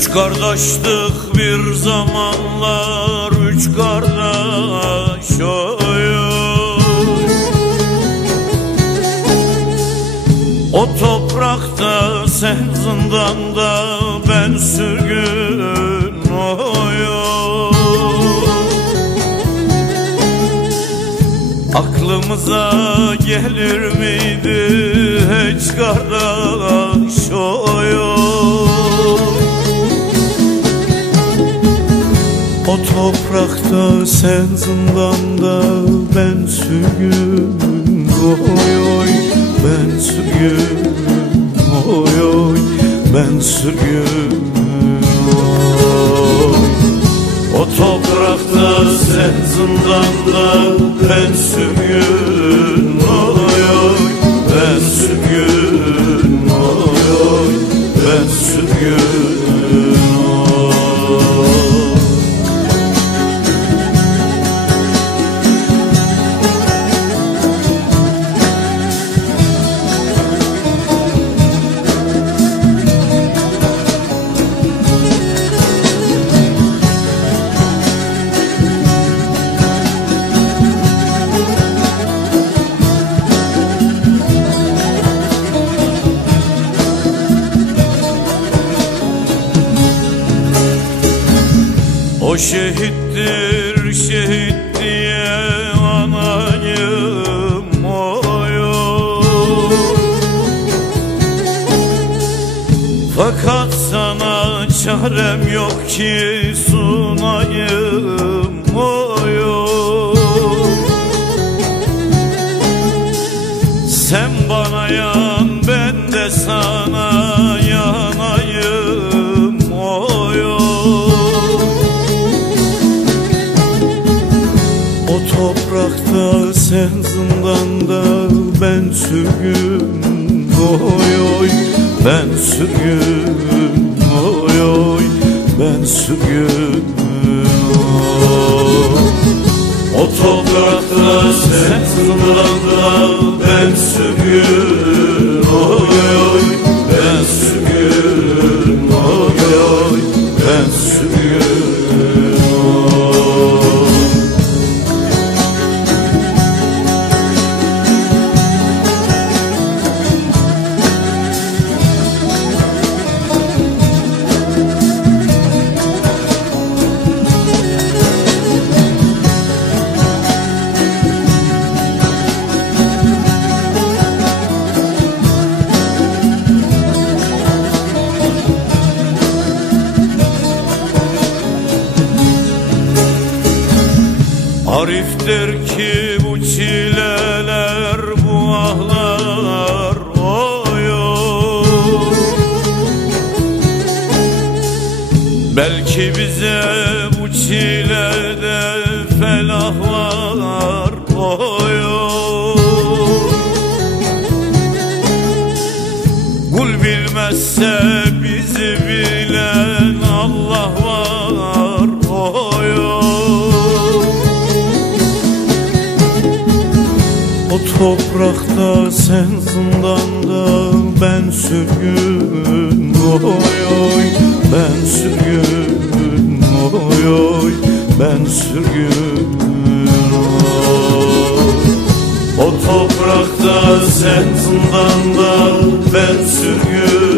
Üç kardeştik bir zamanlar Üç kardeş oyun. O toprakta sen zindanda Ben sürgün oyun. Aklımıza gelir miydi hiç kardeş oyun O toprakta sen zindanda ben sürgün oy oy ben sürgün oy oy ben sürgün oy. O toprakta sen zindanda ben sürgün O şehittir şehit diye anayım oyum Fakat sana çarem yok ki sunayım oyum Sen bana yan ben de sana toprakta sen zindanda ben sürgün. Oy oy ben sürgün. Oy oy ben sürgün. O toprakta sen zindanda ben sürgün Ariftir ki bu çileler bu ahlar oyun. Belki bize bu çilede felah var oyun. Kul bilmezse bizi bilen toprakta sen zindanda ben sürgün oy oy ben sürgün oy oy ben sürgün O toprakta sen zindanda ben sürgün.